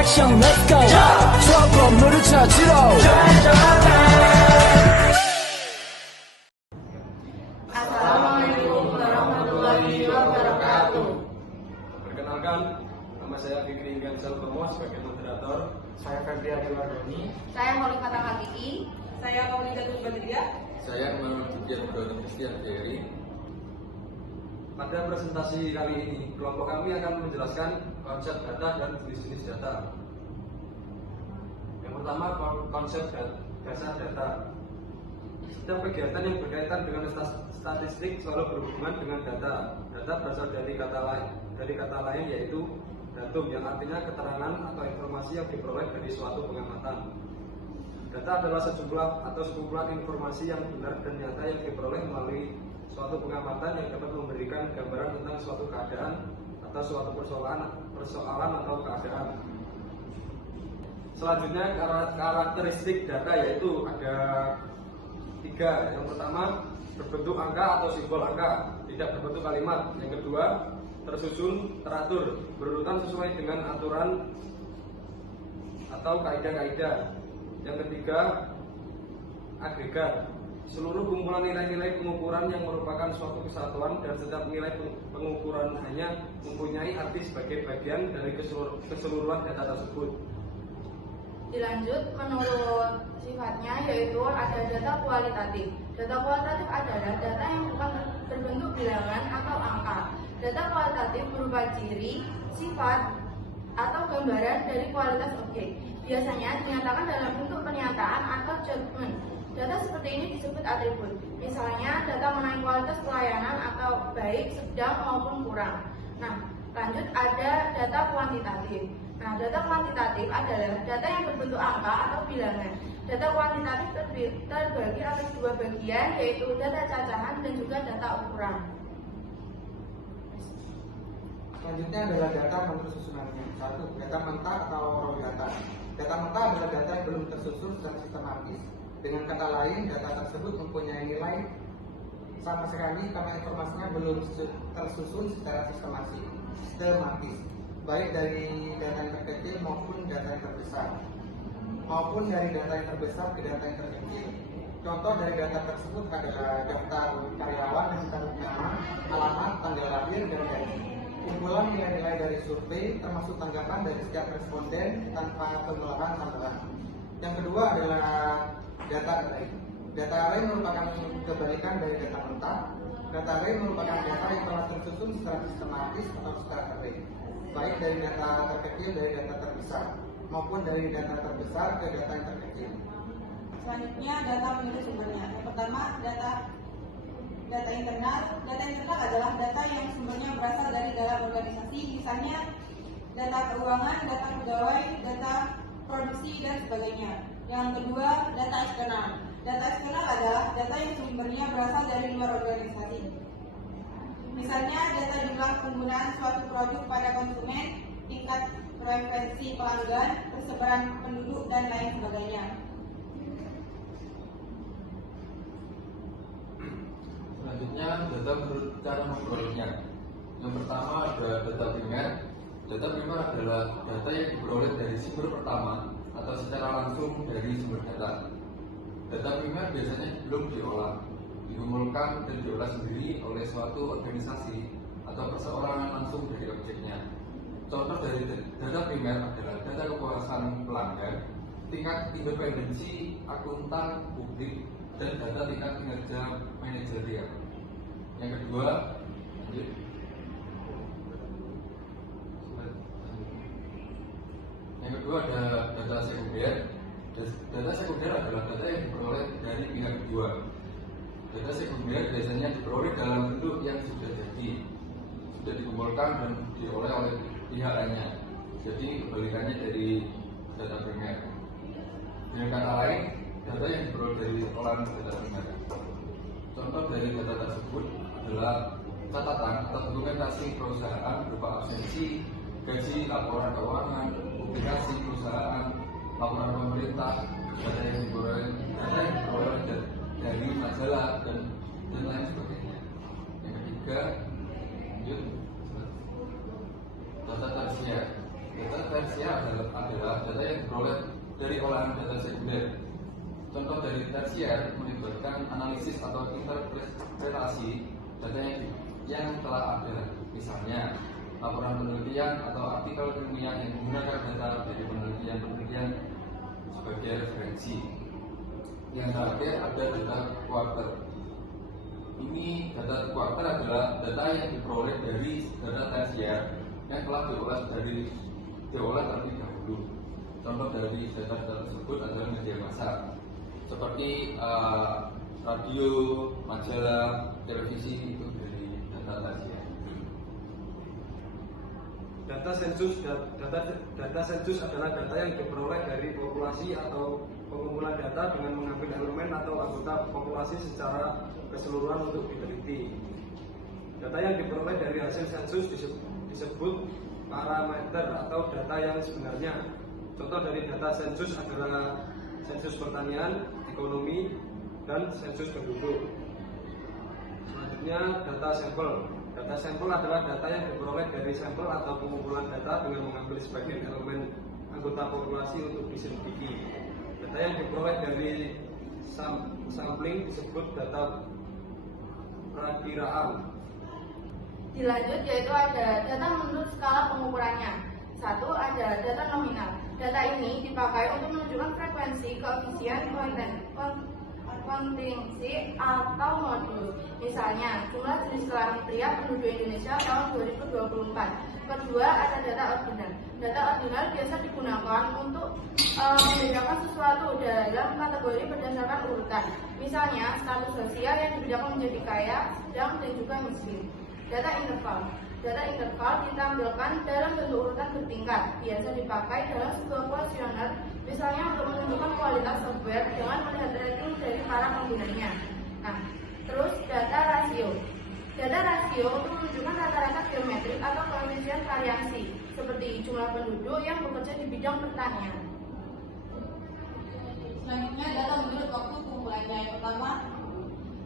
action, let's go. 수업 건물을 찾으러. Assalamualaikum warahmatullahi wabarakatuh. Perkenalkan, nama saya Fikri Gansal Tomo sebagai moderator. Saya Ferdi Adiwardoni. Saya Maulifah Hakiki. Saya Maulida Badriah. Saya Muhammad Budiar Mudono Kristian Ferry. Pada presentasi kali ini, kelompok kami akan menjelaskan konsep data dan jenis-jenis data. Yang pertama, konsep dasar data. Setiap kegiatan yang berkaitan dengan statistik selalu berhubungan dengan data. Data berasal dari kata lain yaitu datum, yang artinya keterangan atau informasi yang diperoleh dari suatu pengamatan. Data adalah sejumlah atau sekumpulan informasi yang benar dan nyata yang diperoleh melalui suatu pengamatan yang dapat memberikan gambaran tentang suatu keadaan atau suatu persoalan atau keadaan. Selanjutnya, karakteristik data yaitu ada 3. Yang pertama, berbentuk angka atau simbol angka, tidak berbentuk kalimat. Yang kedua, tersusun, teratur, berurutan sesuai dengan aturan atau kaidah-kaidah. Yang ketiga, agregat, seluruh kumpulan nilai-nilai pengukuran yang merupakan suatu kesatuan dan setiap nilai pengukuran hanya mempunyai arti sebagai bagian dari keseluruhan data tersebut. Dilanjut, menurut sifatnya yaitu ada data kualitatif. Data kualitatif adalah data yang bukan berbentuk bilangan atau angka. Data kualitatif berupa ciri, sifat, atau gambaran dari kualitas objek. Biasanya dinyatakan dalam bentuk pernyataan atau judgement. Data seperti ini disebut atribut. Misalnya, data mengenai kualitas pelayanan atau baik, sedang maupun kurang. Nah, lanjut ada data kuantitatif. Nah, data kuantitatif adalah data yang berbentuk angka atau bilangan. Data kuantitatif terbagi atas 2 bagian, yaitu data cacahan dan juga data ukuran. Selanjutnya adalah data menurut susunannya. 1. Data mentah atau raw data. Data mentah adalah data yang belum tersusun secara sistematis. Dengan kata lain, data tersebut mempunyai nilai sama sekali karena informasinya belum tersusun secara sistematis, baik dari data yang terkecil maupun data yang terbesar, maupun dari data yang terbesar ke data yang terkecil. Contoh dari data tersebut adalah daftar karyawan dan taruh nama, alamat, tanggal lahir, dan gaji. Kumpulan nilai-nilai dari survei termasuk tanggapan dari setiap responden tanpa pengolahan tambahan. Yang kedua adalah data array. Data array merupakan kebalikan dari data mentah. Data array merupakan data yang telah tersusun secara sistematis atau secara array, baik dari data terkecil dari data terbesar, maupun dari data terbesar ke data yang terkecil. Selanjutnya data menurut sumbernya. Yang pertama, data internal. Data internal adalah data yang sumbernya berasal dari dalam organisasi, misalnya data keuangan, data pegawai, data produksi, dan sebagainya. Yang kedua, data eksternal. Data eksternal adalah data yang sumbernya berasal dari luar organisasi. Misalnya, data jumlah penggunaan suatu produk pada konsumen, tingkat frekuensi pelanggan, persebaran penduduk, dan lain sebagainya. Selanjutnya, data menurut cara memperolehnya. Yang pertama ada data primer. Data primer adalah data yang diperoleh dari sumber pertama atau secara langsung dari sumber data. Data primer biasanya belum diolah, dikumpulkan dan diolah sendiri oleh suatu organisasi atau perseorangan langsung dari objeknya. Contoh dari data primer adalah data kepuasan pelanggan, tingkat independensi akuntan publik, dan data tingkat kinerja manajerial. Yang kedua, ada data sekunder. Data sekunder adalah data yang diperoleh dari pihak kedua. Data sekunder biasanya diperoleh dalam bentuk yang sudah dikumpulkan dan diolah oleh pihak lainnya. Jadi kebalikannya dari data primer. Dengan kata lain, data yang diperoleh dari olahan data primer. Contoh dari data tersebut adalah catatan atau dokumentasi perusahaan berupa absensi, gaji, laporan keuangan, publikasi perusahaan, laporan pemerintah, data yang diperoleh dari majalah dan lain sebagainya. Yang ketiga, lanjut data tersier. Data tersier adalah data yang diperoleh dari olahan data sekunder. Contoh dari tersier melibatkan analisis atau interpretasi data yang telah ada, misalnya laporan penelitian atau artikel ilmiah yang menggunakan data dari penelitian sebagai referensi. Yang terakhir ada data kuarter. Ini data kuarter adalah data yang diperoleh dari data tersier yang telah diolah terlebih dahulu. Contoh dari data tersebut adalah media massa seperti radio, majalah, televisi, itu dari data tersier. Data sensus adalah data yang diperoleh dari populasi atau pengumpulan data dengan mengambil elemen atau anggota populasi secara keseluruhan untuk diteliti. Data yang diperoleh dari hasil sensus disebut parameter atau data yang sebenarnya. Contoh dari data sensus adalah sensus pertanian, ekonomi, dan sensus penduduk. Selanjutnya data sampel. Data sampel adalah data yang diperoleh dari sampel atau pengumpulan data dengan mengambil sebagian elemen anggota populasi untuk diselidiki. Data yang diperoleh dari sampling disebut data perakiraan. Dilanjut yaitu ada data menurut skala pengukurannya. Satu, ada data nominal. Data ini dipakai untuk menunjukkan frekuensi, koefisien, kontingsi atau modul. Misalnya, jumlah jenis kelamin pria penduduk Indonesia tahun 2024. Kedua, ada data ordinal. Data ordinal biasa digunakan untuk membedakan sesuatu dalam kategori berdasarkan urutan. Misalnya, status sosial yang dibedakan menjadi kaya, sedang, dan juga miskin. Data interval. Data interval ditampilkan dalam bentuk urutan bertingkat. Biasa dipakai dalam sebuah kuesioner, misalnya untuk menunjukkan kualitas software dengan melihat rating dari para penggunanya. Nah, terus data rasio. Data rasio untuk menunjukkan rata-rata geometrik atau koefisien variasi, seperti jumlah penduduk yang bekerja di bidang pertanian. Selanjutnya data menurut waktu pengumpulannya. Yang pertama,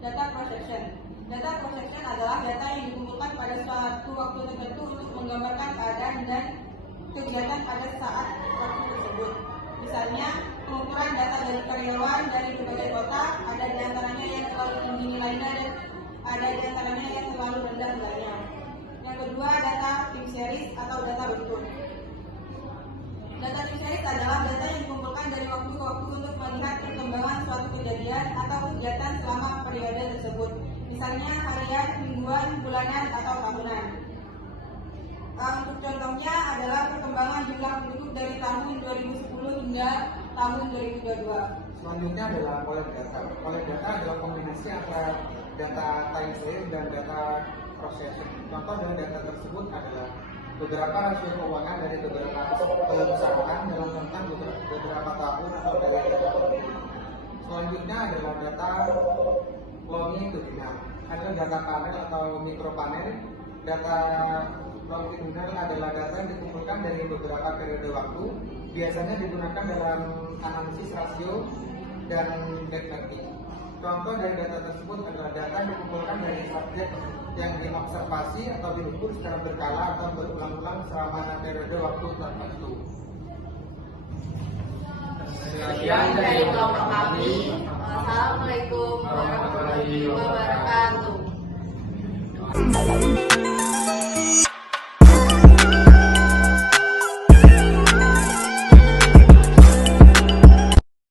data cross section. Data cross section adalah data yang dikumpulkan pada suatu waktu tertentu untuk menggambarkan keadaan dan kegiatan pada saat waktu tersebut. Misalnya, pengukuran data dari karyawan dari berbagai kota, ada di antaranya yang selalu tinggi nilainya dan ada di antaranya yang selalu rendah nilainya. Yang kedua, data time series atau data bentuk. Data time series adalah data yang dikumpulkan dari waktu ke waktu untuk melihat perkembangan suatu kejadian atau kegiatan selama periode tersebut. Misalnya harian, mingguan, bulanan, atau tahunan. Untuk contohnya adalah perkembangan jumlah penduduk dari tahun 2010 hingga tahun 2022. Selanjutnya adalah collect data. Collect data adalah kombinasi antara data time series dan data cross section. Contoh dari data tersebut adalah beberapa rasio keuangan dari beberapa perusahaan dalam rentang beberapa tahun atau dari selanjutnya adalah data longitudinal. Ada data panel atau mikropanel. Data longitudinal adalah data yang dikumpulkan dari beberapa periode waktu, biasanya digunakan dalam analisis rasio dan networking. Contoh dari data tersebut adalah data yang dikumpulkan dari subjek yang diobservasi atau diukur secara berkala atau berulang-ulang selama periode waktu tertentu. Sekian dari kelompok kami. Wassalamualaikum warahmatullahi wabarakatuh.